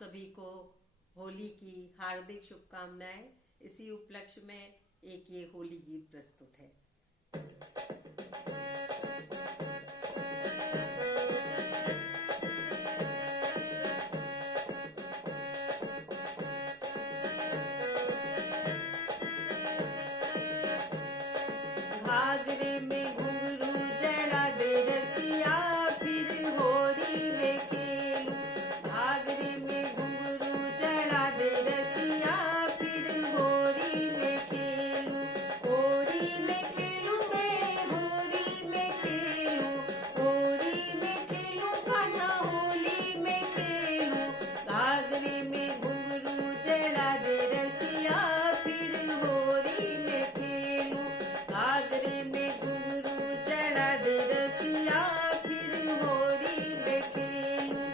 सभी को होली की हार्दिक शुभकामनाएं। इसी उपलक्ष्य में एक ये होली गीत प्रस्तुत है। घाघरे में घुंघरू जड़ा दे रसिया, फिर होली में खेलूं। घाघरे में घुंघरू जड़ा दे रसिया, फिर होली में खेलूं। होली में खेलूं मैं, होली में खेलूं, होली में खेलूं कान्हा होली में खेलूं। घाघरे में घुंघरू जड़ा दे रसिया, फिर होली में खेलूं। घाघरे में घुंघरू जड़ा दे रसिया, फिर होली में खेलूं।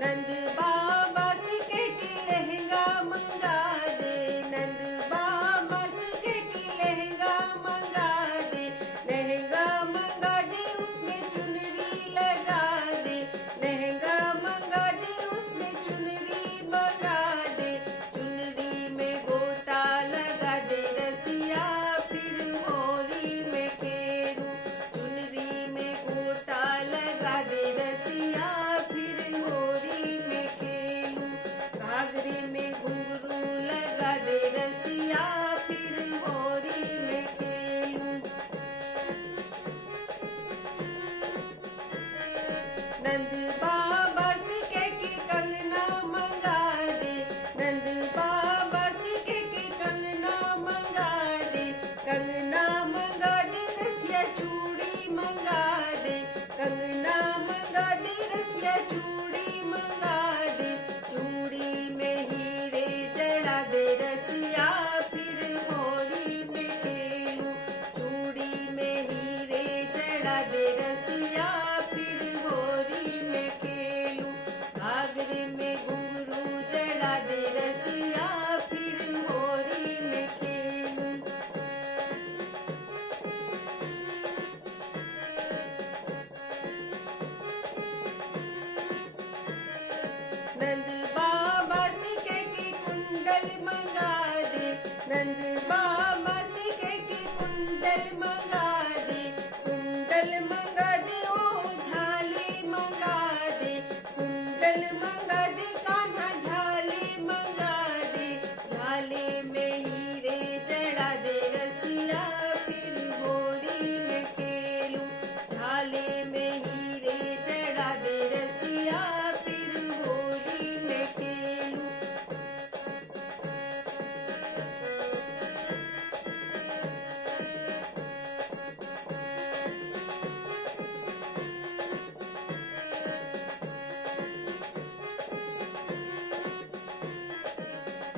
नंद बाबा सिके की लहंगा मंगा दे, नंद बाबा सिके की लहंगा मंगा दे। लहंगा मंगा दे उसमें चुनरी लगा दे, लहंगा मंगा दे उसमें चुनरी मंगा दे। चुनरी में गोटा लगा दे रसिया, फिर होली में खेलूं। चुनरी में गोटा लगा दे रसिया, फिर होली में खेलूं। घाघरे में घुंघरू लगा दे रसिया, फिर होली में खेलूं। नंद बाबा सिके की कंगना मंगा दे, नंद बाबा सिके की कंगना मंगा दे। कंगना मंगा दे रसिया चूड़ी मंगा दे, कंगना मंगा दे रसिया चूड़ी मंगा दे। चूड़ी में हीरे जड़ा दे रसिया, फिर होली में खेलूं। चूड़ी में हीरे जड़ा दे रसिया, फिर होली में खेलूं। घाघरे में घुंघरू जड़ा दे रसिया, फिर होली में खेलूं। नंद बाबा सिके की कुंडल मंगा दे, नंद बाबा सिके की कुंडल मंगा दे। कुंडल मंगा दे ओ झाली मंगा दे, कुंडल मंगा दे कान्हा झाली मंगा दे। झाली में हीरे जड़ा दे रसिया, फिर होली में खेलूं। झाली में हीरे जड़ा दे रसिया, फिर होली में खेलूं।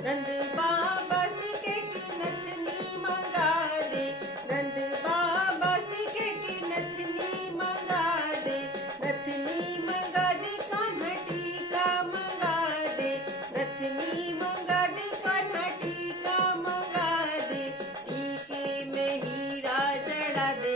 नंद बाबा सिके की नथनी मंगा दे, नंद बाबा सिके की नथनी मंगा दे। नथनी मंगा दे कान्हा टीका मंगा दे, नथनी मंगा दे कान्हा टीका मंगा दे। टीके में हीरा जड़ा दे